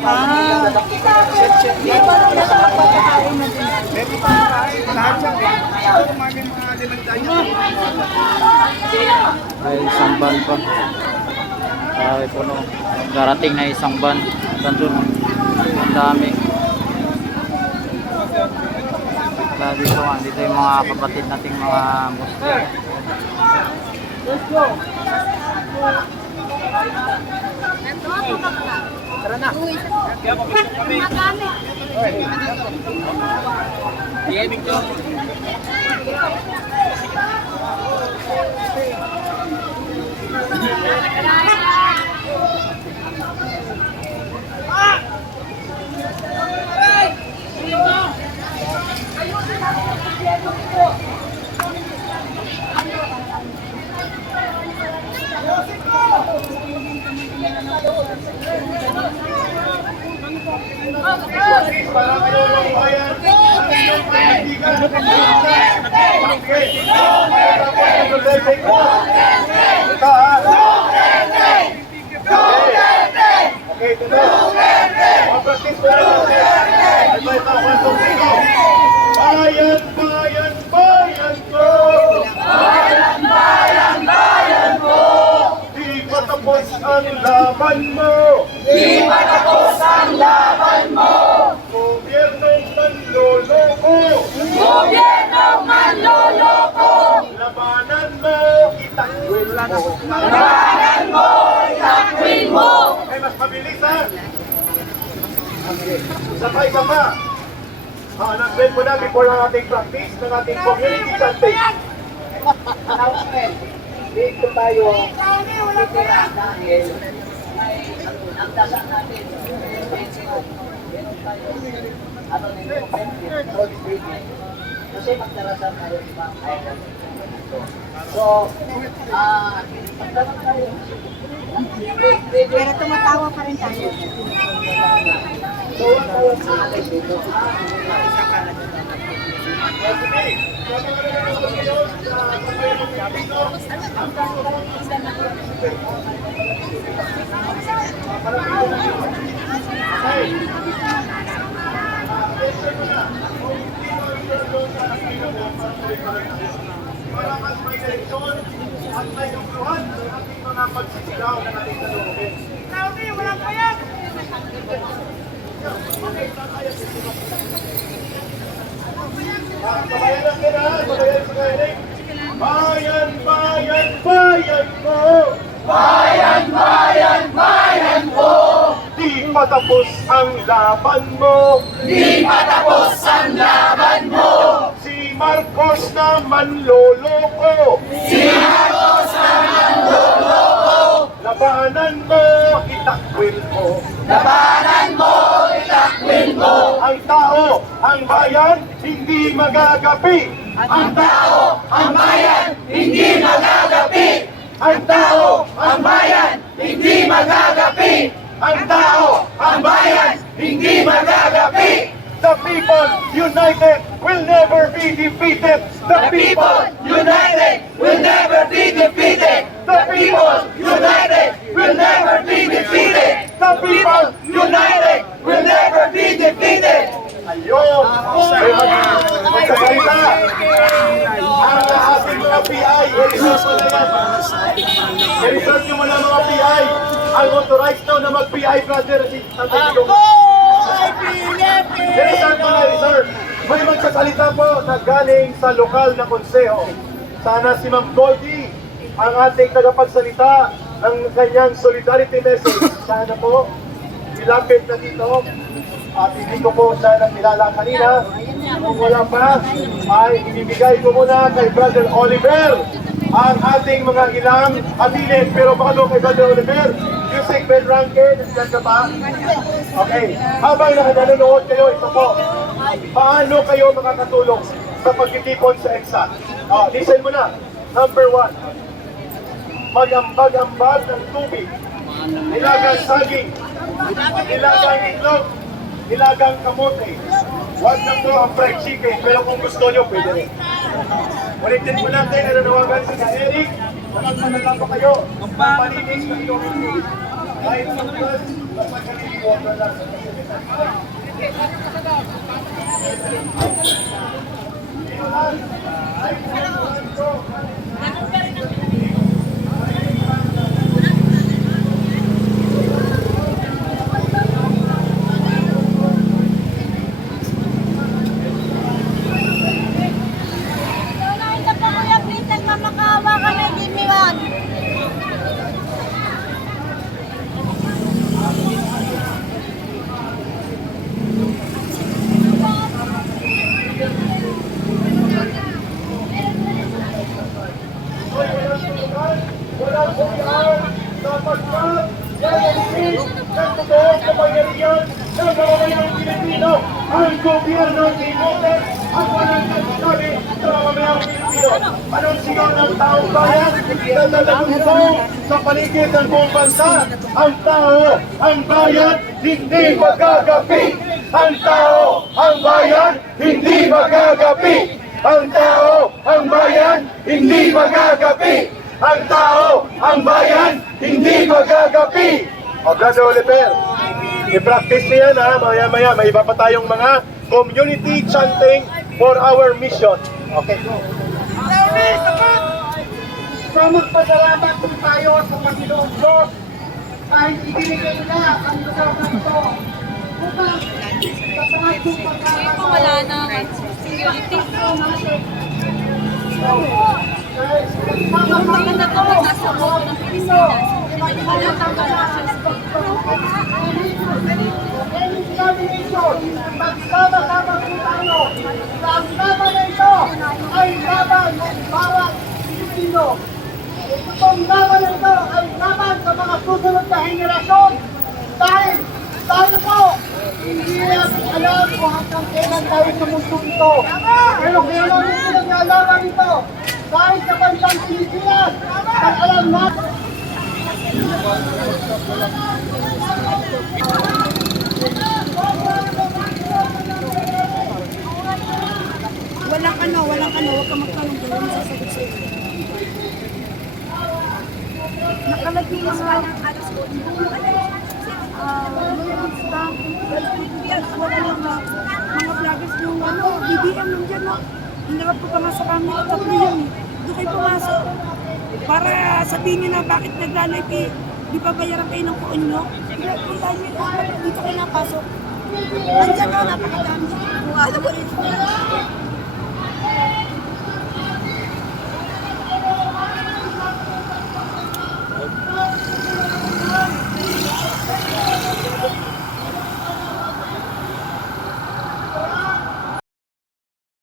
Hindi pa lang nasa magpapakain na din. Meron pa kain, lahat siya. Kumain mga limandaan. Ay, isang ban pa. Ay, puno. Darating na isang ban. Nandun. Ang dami. Kaya dito yung mga kapatid nating mga Muslim. Let's go. Tara na. Kaya mag-isa kami. Sige, Victor. Bayan, bayan, bayan ko! Bayan, bayan, bayan ko! Di patapos ang laban mo! Di patapos ang laban mo! Gobyernong manloloko! Gobyernong manloloko! Labanan mo, itakwil mo! Labanan mo, itakwil mo! Ay, mas mabilisan! Sabay ka pa! Nag-bend mo na before ang ating practice ng ating community chanting. Dito tayo titira dahil ang dasa natin meron tayo kasi magdarasan tayo sa island. So, magdarasan tayo. Pero tumatawa pa rin tayo. So, ang tawag sa atin dito. Para mas may direksyon at may lungkuhan sa ating mga pagsisigaw ng ating kalooban. Sabi, walang payag! Kabayan ang kailangan, kabayan sa kailangan. Bayan, bayan, bayan ko! Bayan, bayan, bayan ko! Di patapos ang laban mo! Di patapos ang laban mo! Si Marcos na manloloko! Si Marcos na manloloko! Labanan mo, itakwil mo! Labanan mo, itakwil mo! Ang tao, ang bayan, hindi magagapi! Ang tao, ang bayan, hindi magagapi! Ang tao, ang bayan, hindi magagapi! Ang tao, ang bayan, hindi magagapi! The people united will never be defeated! The people united will never be defeated! The people united will never be defeated! The people united will never be defeated! Ayun! Magsasalita! Ang ating mga PI, i-research mo na yan. I-research nyo muna mga PI. Ang authorized daw na mag-PI, brother. Ako! I-research mo na, research. May magsasalita po na galing sa lokal na konseho. Sana si Ma'am Goldie, ang ating tagapagsalita ng kanyang solidarity message. Sana po, ilapit na dito. At hindi ko po siya nakilala kanina. Kung wala pa, ay ibibigay ko muna kay Brother Oliver ang ating mga ilang atilin. Pero baka doon kay Brother Oliver, Music Bell Rankin, nandiyan ka pa? Okay. Habang nanonood kayo, ito po. Paano kayo makakatulong sa pagtitipon sa EXA? Listen mo na. Number 1. Mag-ambag-ambag ng tubig. Nilagang saging. Nilagang itlog. Nilagang kamote. Huwag na po ang fried chicken, pero kung gusto nyo, pwede rin. Ulitin po natin, nananawagan sa Eric, nakagmanala po kayo, malinis na iyong kahit sa Ito po Kuya Vincent, mamakawa kami, Jimmy Wan. Walang huwag sapagkat yan ang totoong kapangyarihan ng mamamayang Pilipino. Ang gobyerno ni Duterte ang walang nagsasabi sa mamamayang Pilipino. Anong sigaw ng taong bayan? Tatalaguntong sa paligid ng buong bansa. Ang tao, ang bayan, hindi magagapi. Ang tao, ang bayan, hindi magagapi. Ang tao, ang bayan, hindi magagapi. Ang tao, ang bayan, hindi magagapi. O, Brother Oliver, i-practice niya yan ha, maya-maya, may iba pa tayong mga community chanting for our mission. Okay. So magpasalamat po tayo sa Panginoon Diyos dahil ibinigay na ang lugar na ito upang sa pangatlong pagkakataon Wala na security. Maganda to, nasa loob ng Pilipinas. Magsama-sama po tayo sa ang laban na ito ay laban ng bawat Pilipino. Itong laban na ito ay laban sa mga susunod na henerasyon dahil tayo po hindi natin alam kung hanggang kailan tayo sa mundo ito. Pero kaya namin pinag-aalaman ito dahil sa bansang Pilipinas ang alam natin. Walang ano, huwag ka magtanong doon, sasagot sa'yo. Nakalagay yung mga alas ko. Wala lang mga vloggers yung BBM nandiyan, no? Hinarap ko pa nga sa camera, tatlo yun. Doon kayo pumasok. Para sabihin nyo na bakit naglalay kayo, di ba bayaran kayo ng kuon nyo? Dito kayo napasok. Nandiyan na, napakadami. Kung alam mo rin.